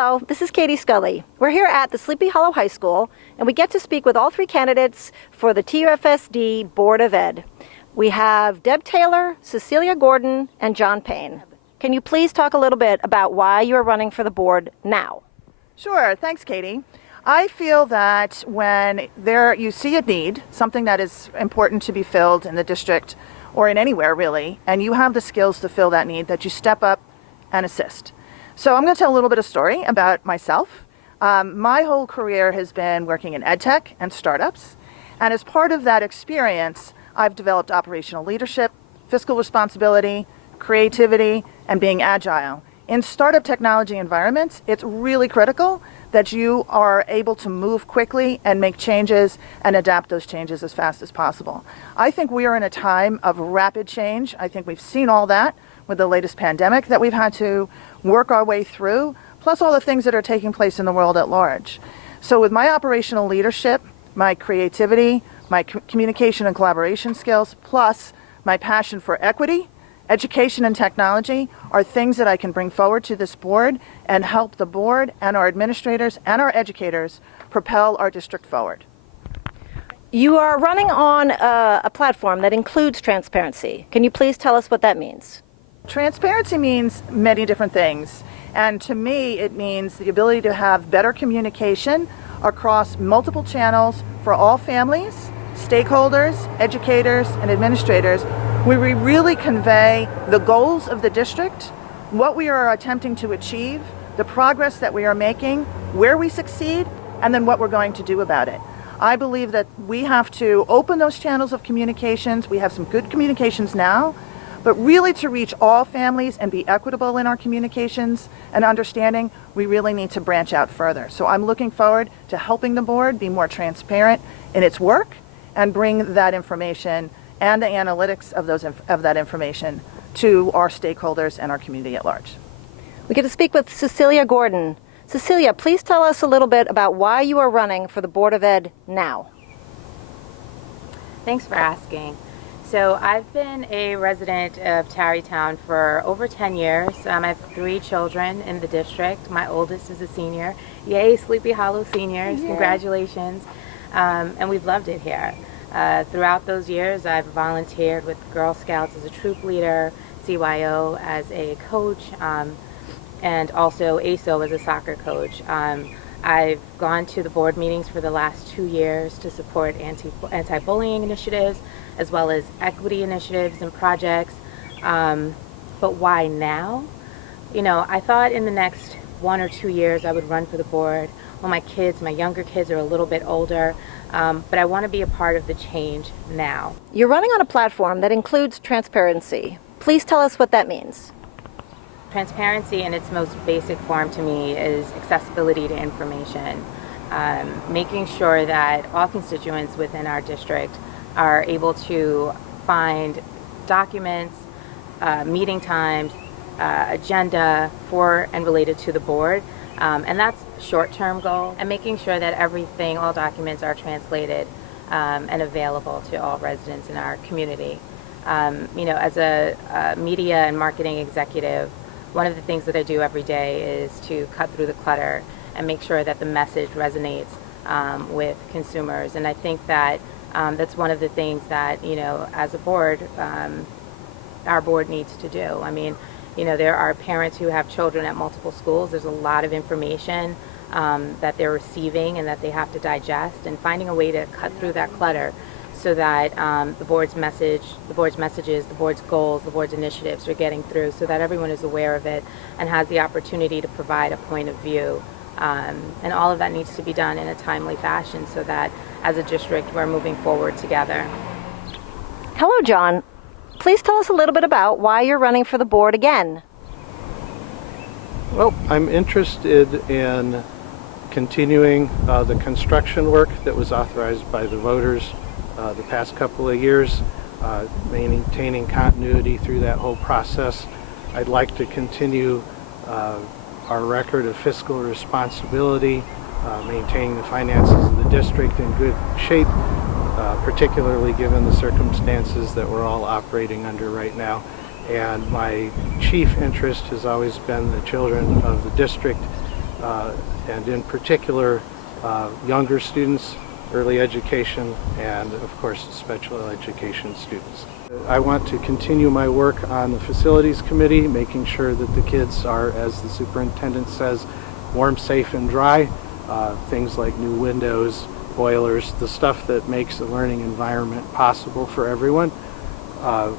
Hello, this is Katie Scully. We're here at the Sleepy Hollow High School, and we get to speak with all three candidates for the TUFSD Board of Ed. We have Deb Taylor, Cecelia Gordon, and John Paine. Can you please talk a little bit about why you are running for the board now? Sure, thanks, Katie. I feel that when you see a need, something that is important to be filled in the district or in anywhere really, and you have the skills to fill that need, that you step up and assist. So I'm going to tell a little bit of story about myself. My whole career has been working in ed tech and startups, and as part of that experience, I've developed operational leadership, fiscal responsibility, creativity, and being agile. In startup technology environments, it's really critical that you are able to move quickly and make changes and adapt those changes as fast as possible. I think we are in a time of rapid change. I think we've seen all that with the latest pandemic that we've had to work our way through, plus all the things that are taking place in the world at large. So with my operational leadership, my creativity, my communication and collaboration skills, plus my passion for equity, education and technology are things that I can bring forward to this board and help the board and our administrators and our educators propel our district forward. You are running on a platform that includes transparency. Can you please tell us what that means? Transparency means many different things, and to me it means the ability to have better communication across multiple channels for all families, stakeholders, educators, and administrators, where we really convey the goals of the district, what we are attempting to achieve, the progress that we are making, where we succeed, and then what we're going to do about it. I believe that we have to open those channels of communications. We have some good communications now, but really to reach all families and be equitable in our communications and understanding, we really need to branch out further. So I'm looking forward to helping the board be more transparent in its work and bring that information and the analytics of that information to our stakeholders and our community at large. We get to speak with Cecelia Gordon. Cecelia, please tell us a little bit about why you are running for the Board of Ed now. Thanks for asking. So I've been a resident of Tarrytown for over 10 years. I have 3 children in the district. My oldest is a senior. Yay, Sleepy Hollow seniors, congratulations. And we've loved it here. Throughout those years, I've volunteered with Girl Scouts as a troop leader, CYO as a coach, and also ASO as a soccer coach. I've gone to the board meetings for the last 2 years to support anti-bullying initiatives, as well as equity initiatives and projects. But why now? You know, I thought in the next 1 or 2 years I would run for the board when my younger kids are a little bit older, but I want to be a part of the change now. You're running on a platform that includes transparency. Please tell us what that means. Transparency in its most basic form to me is accessibility to information. Making sure that all constituents within our district are able to find documents, meeting times, agenda for and related to the board. And that's a short-term goal, and making sure that all documents are translated and available to all residents in our community. You know, as a media and marketing executive, one of the things that I do every day is to cut through the clutter and make sure that the message resonates with consumers. And I think that that's one of the things that, you know, as a board, our board needs to do. I mean, you know, there are parents who have children at multiple schools. There's a lot of information that they're receiving and that they have to digest, and finding a way to cut through that clutter so that the board's messages, the board's goals, the board's initiatives are getting through, so that everyone is aware of it and has the opportunity to provide a point of view. And all of that needs to be done in a timely fashion so that as a district we're moving forward together. Hello, John. Please tell us a little bit about why you're running for the board again. Well, I'm interested in continuing the construction work that was authorized by the voters the past couple of years, maintaining continuity through that whole process. I'd like to continue our record of fiscal responsibility, maintaining the finances of the district in good shape, particularly given the circumstances that we're all operating under right now. And my chief interest has always been the children of the district and in particular younger students, early education, and of course special education students. I want to continue my work on the facilities committee, making sure that the kids are, as the superintendent says, warm, safe, and dry. Things like new windows, boilers, the stuff that makes a learning environment possible for everyone. A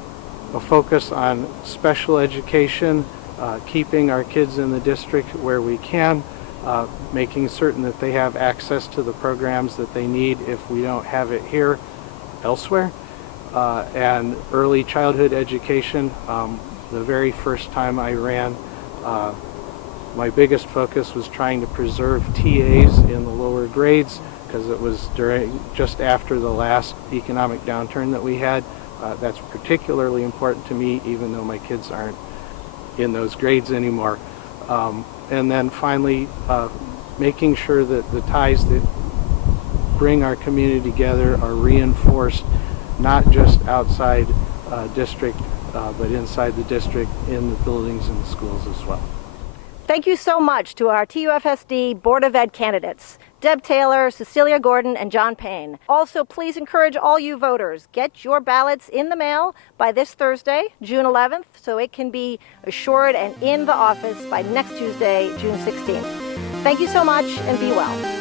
focus on special education, keeping our kids in the district where we can, making certain that they have access to the programs that they need if we don't have it here, elsewhere. And early childhood education. The very first time I ran, my biggest focus was trying to preserve TAs in the lower grades, because it was just after the last economic downturn that we had. That's particularly important to me, even though my kids aren't in those grades anymore. And then finally, making sure that the ties that bring our community together are reinforced, not just outside district, but inside the district, in the buildings and the schools as well. Thank you so much to our TUFSD Board of Ed candidates, Deb Taylor, Cecelia Gordon, and John Paine. Also, please encourage all you voters, get your ballots in the mail by this Thursday, June 11th, so it can be assured and in the office by next Tuesday, June 16th. Thank you so much, and be well.